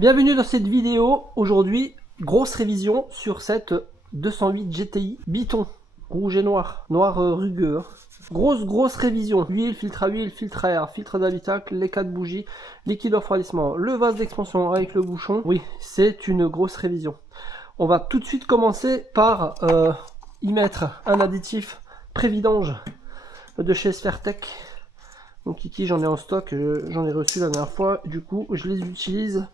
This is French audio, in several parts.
Bienvenue dans cette vidéo. Aujourd'hui, grosse révision sur cette 208 GTI Biton, rouge et noir, rugueux. Hein. Grosse révision. Huile, filtre à air, filtre d'habitacle, les 4 bougies, liquide de refroidissement, le vase d'expansion avec le bouchon. Oui, c'est une grosse révision. On va tout de suite commencer par y mettre un additif pré-vidange de chez Sfertech. Donc ici j'en ai en stock, j'en ai reçu la dernière fois, du coup je les utilise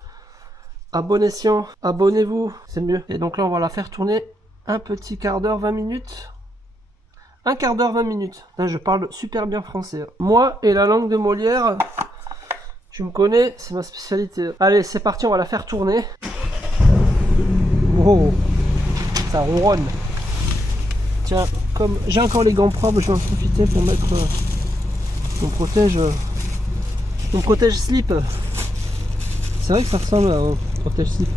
à bon escient. Abonnez-vous, c'est mieux. Et donc là on va la faire tourner un petit quart d'heure, 20 minutes. Un quart d'heure, 20 minutes. Là, je parle super bien français. Moi et la langue de Molière, tu me connais, c'est ma spécialité. Allez, c'est parti, on va la faire tourner. Oh, ça ronronne. Tiens, comme j'ai encore les gants propres, je vais en profiter pour mettre mon protège slip. C'est vrai que ça ressemble à un protège slip.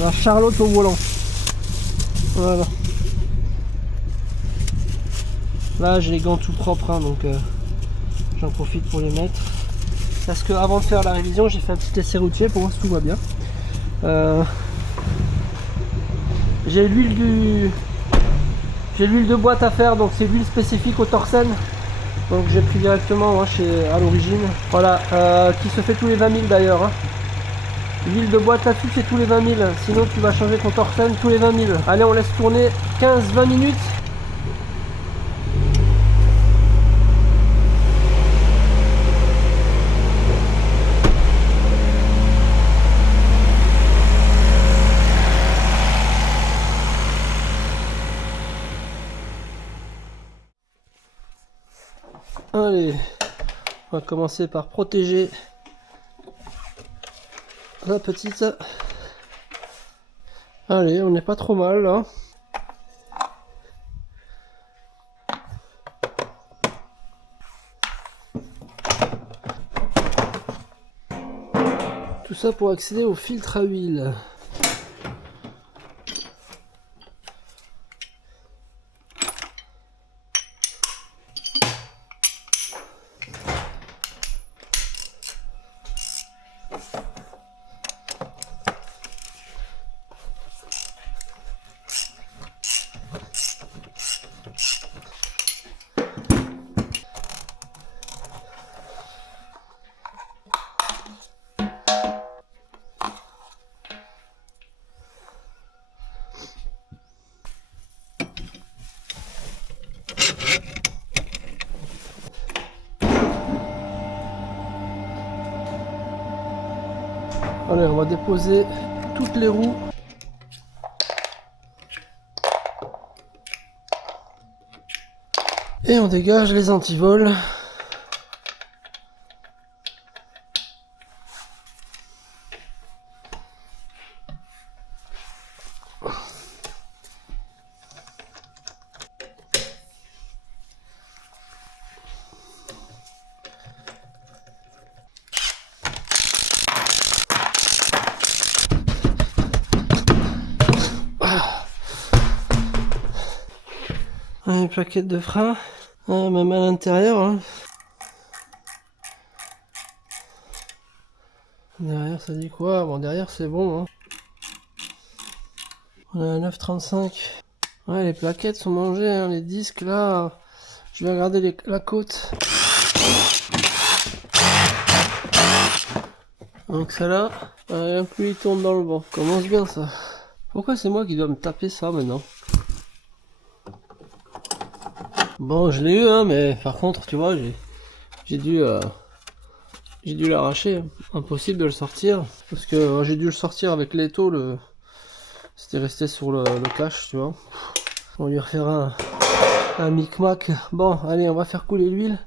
La Charlotte au volant. Voilà. Là j'ai les gants tout propres, hein, donc j'en profite pour les mettre. Parce que avant de faire la révision, j'ai fait un petit essai routier pour voir si tout va bien. J'ai l'huile de boîte à faire, donc c'est l'huile spécifique au Torsen. Donc j'ai pris directement à l'origine. Voilà, qui se fait tous les 20 000 d'ailleurs. Hein. L'huile de boîte là-dessus c'est tous les 20 000. Sinon tu vas changer ton Torsen tous les 20 000. Allez, on laisse tourner 15-20 minutes. Allez, on va commencer par protéger la petite. Allez, on n'est pas trop mal là. Tout ça pour accéder au filtre à huile. Allez, on va déposer toutes les roues. Et on dégage les antivols. Une plaquette de frein, même à l'intérieur. Hein. Derrière, ça dit quoi? Bon, derrière, c'est bon. Hein. On a un 935. Ouais, les plaquettes sont mangées. Hein. Les disques, là, je vais regarder la côte. Donc, ça là, rien plus il tourne dans le vent. Commence bien, ça. Pourquoi c'est moi qui dois me taper ça maintenant? Bon, je l'ai eu, hein, mais par contre, tu vois, j'ai dû l'arracher. Impossible de le sortir. Parce que j'ai dû le sortir avec l'étau. C'était resté sur le cache, tu vois. On va lui refaire un micmac. Bon, allez, on va faire couler l'huile.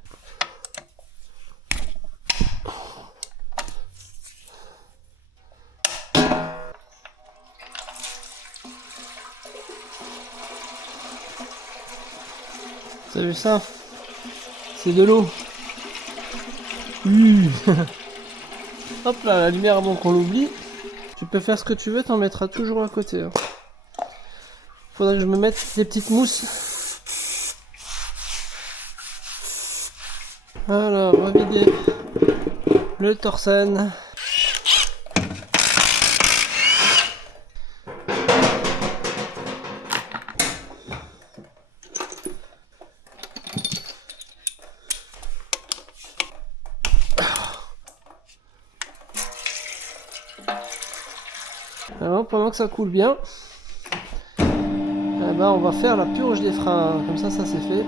T'as vu ça? C'est de l'eau. Hop là, la lumière avant qu'on l'oublie. Tu peux faire ce que tu veux, t'en mettras toujours à côté. Hein. Faudrait que je me mette des petites mousses. Voilà, on va vider le Torsen. Alors pendant que ça coule bien, eh ben, on va faire la purge des freins, comme ça c'est fait.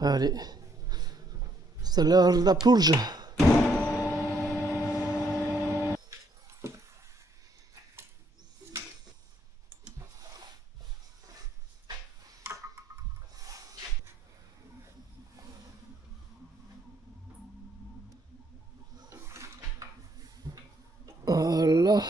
Allez, c'est l'heure de la purge. Voilà.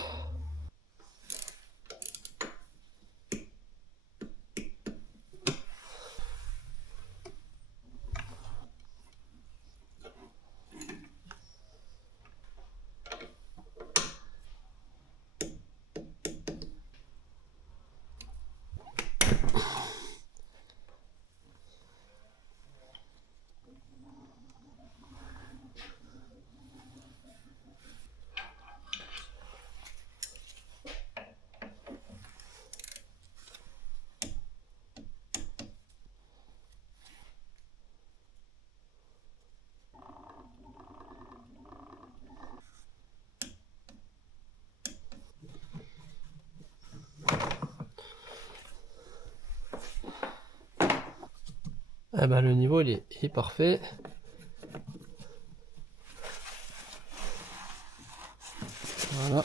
Eh ben, le niveau il est parfait. Voilà.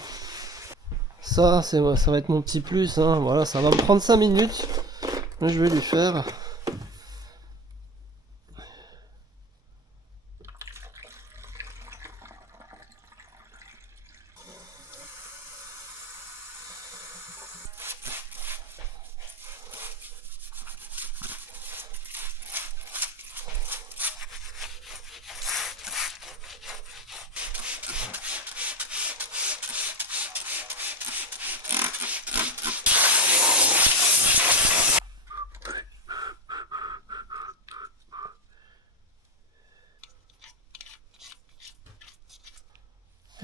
Ça va être mon petit plus. Hein. Voilà, ça va me prendre 5 minutes. Je vais lui faire.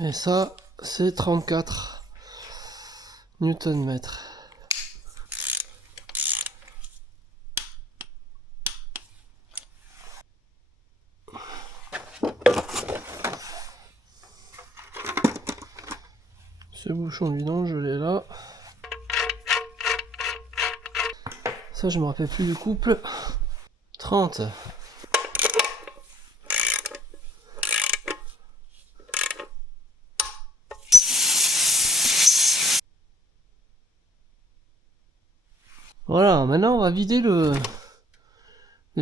Et ça, c'est 34 Newton-mètres. Ce bouchon de vidange, je l'ai là. Ça, je me rappelle plus du couple. 30. Voilà, maintenant on va vider le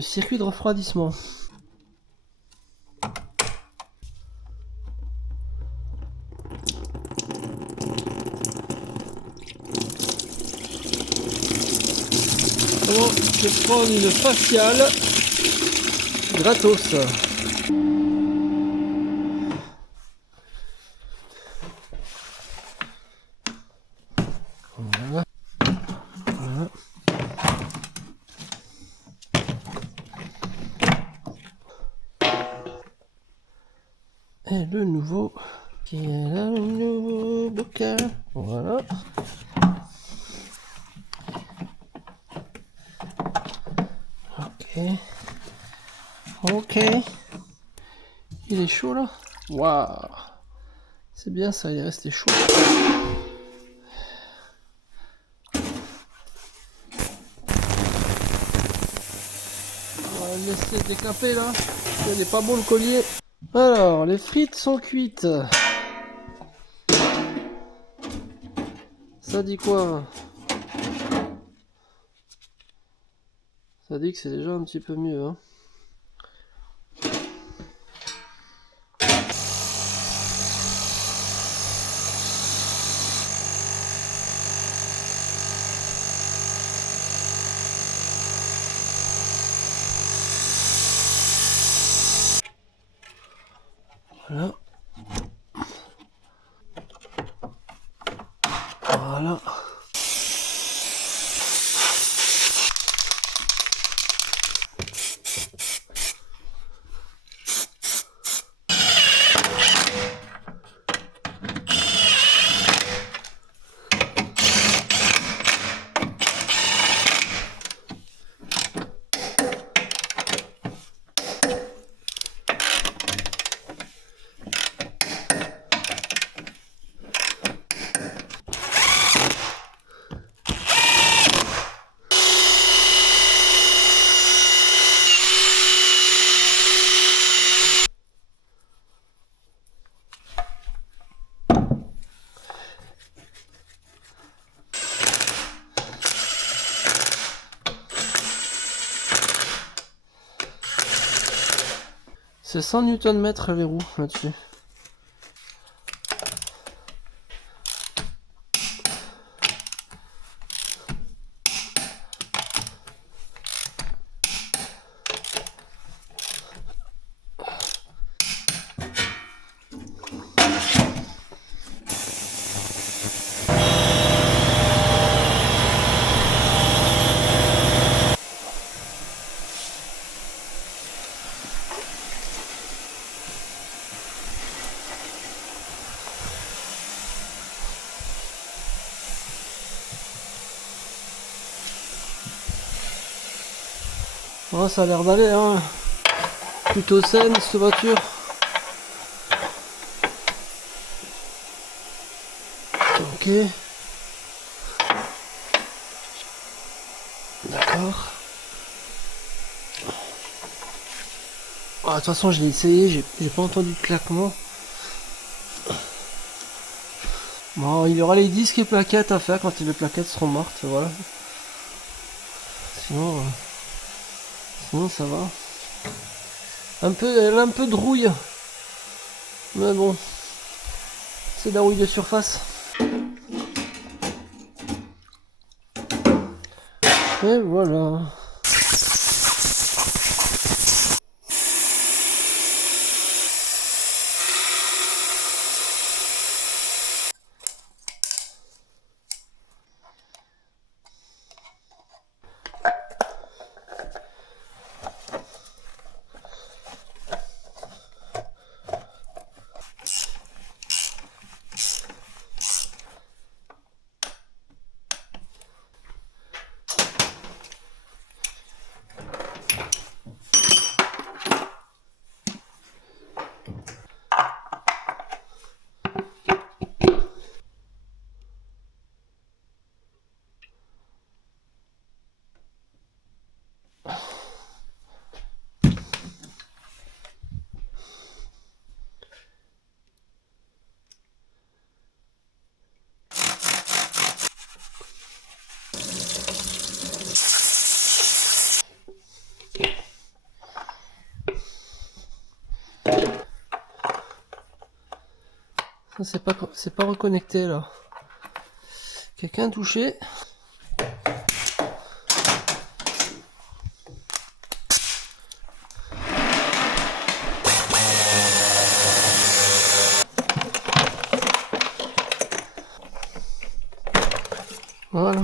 circuit de refroidissement. Bon, je vais prendre une faciale gratos. Voilà. Voilà. Et le nouveau qui est là, le nouveau bocal. Voilà. Ok. Ok. Il est chaud là. Waouh. C'est bien ça, il est resté chaud. On va le laisser décaper là. Il n'est pas bon le collier. Alors, les frites sont cuites. Ça dit quoi? Ça dit que c'est déjà un petit peu mieux. Hein. Voilà. Voilà. C'est 100 Nm les roues là-dessus. Oh, ça a l'air d'aller, hein. Plutôt saine cette voiture. Ok. D'accord. Ah, de toute façon, je l'ai essayé, j'ai pas entendu de claquement. Bon, il y aura les disques et plaquettes à faire quand les plaquettes seront mortes, voilà. Sinon, sinon ça va. Elle a un peu de rouille. Mais bon, c'est de la rouille de surface. Et voilà. C'est pas reconnecté là. Quelqu'un a touché. Voilà.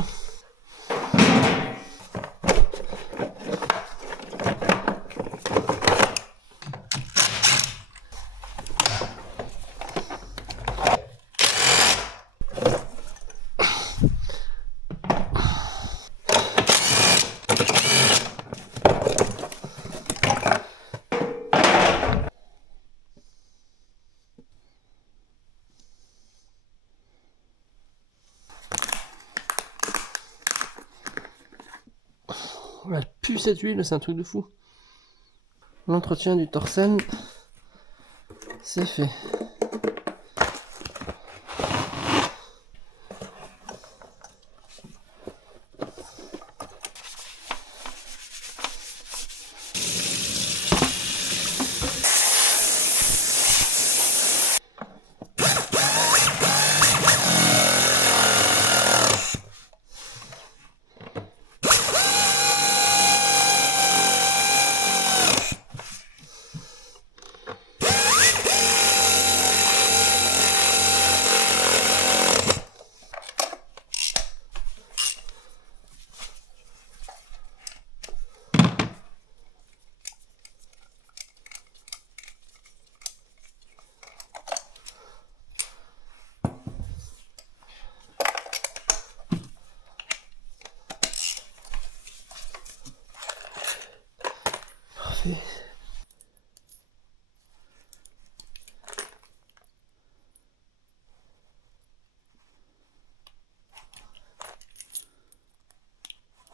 Elle pue cette huile, c'est un truc de fou. L'entretien du Torsen, c'est fait.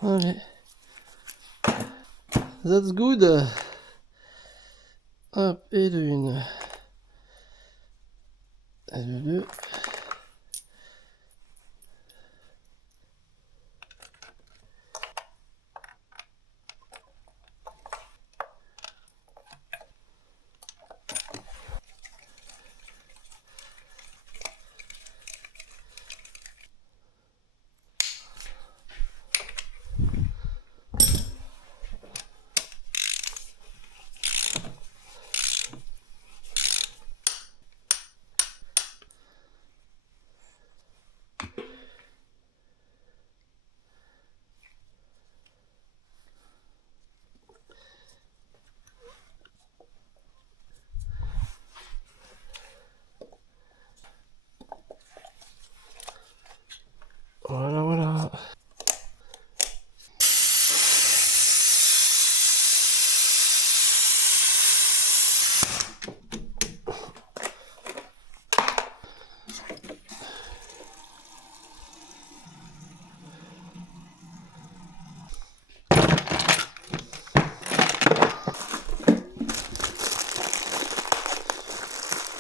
Allez. That's good. Hop, et de une. Et de deux. Voilà, voilà.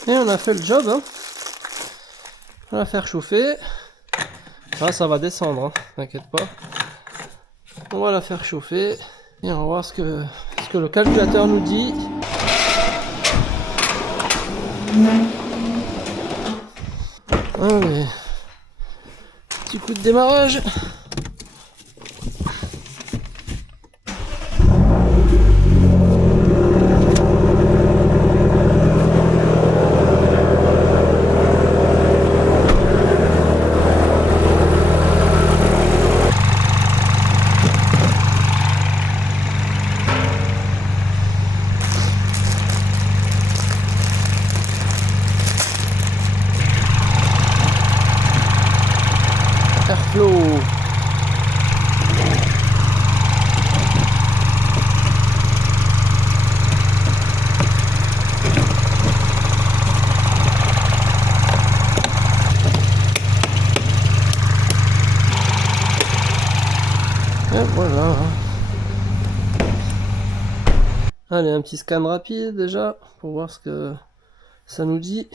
Et on a fait le job, hein. On va faire chauffer. Ça va descendre, hein. T'inquiète pas. On va la faire chauffer. Et on va voir ce que le calculateur nous dit. Allez. Petit coup de démarrage. Airflow. Et voilà. Allez, un petit scan rapide déjà pour voir ce que ça nous dit.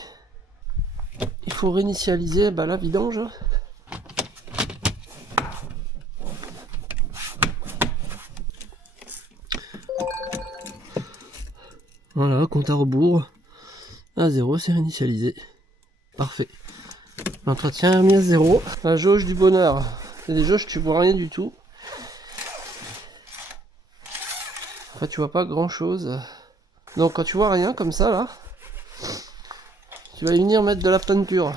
Il faut réinitialiser la vidange. Voilà, compte à rebours. À 0, c'est réinitialisé. Parfait. L'entretien est mis à 0. La jauge du bonheur. C'est des jauges, tu vois rien du tout. Enfin, tu vois pas grand chose. Donc, quand tu vois rien comme ça, là, tu vas venir mettre de la peinture.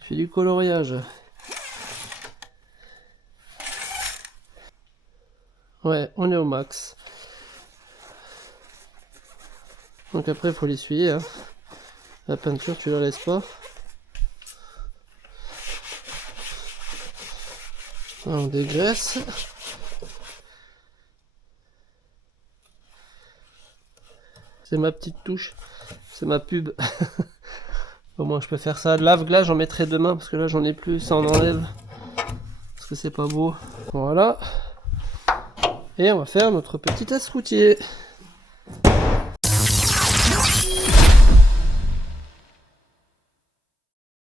Tu fais du coloriage. Ouais, on est au max. Donc après, il faut l'essuyer. Hein. La peinture, tu la laisses pas. On dégraisse. C'est ma petite touche. C'est ma pub. Au moins, je peux faire ça. Lave-glace, j'en mettrai demain parce que là, j'en ai plus. Ça en enlève. Parce que c'est pas beau. Voilà. Et on va faire notre petit test routier.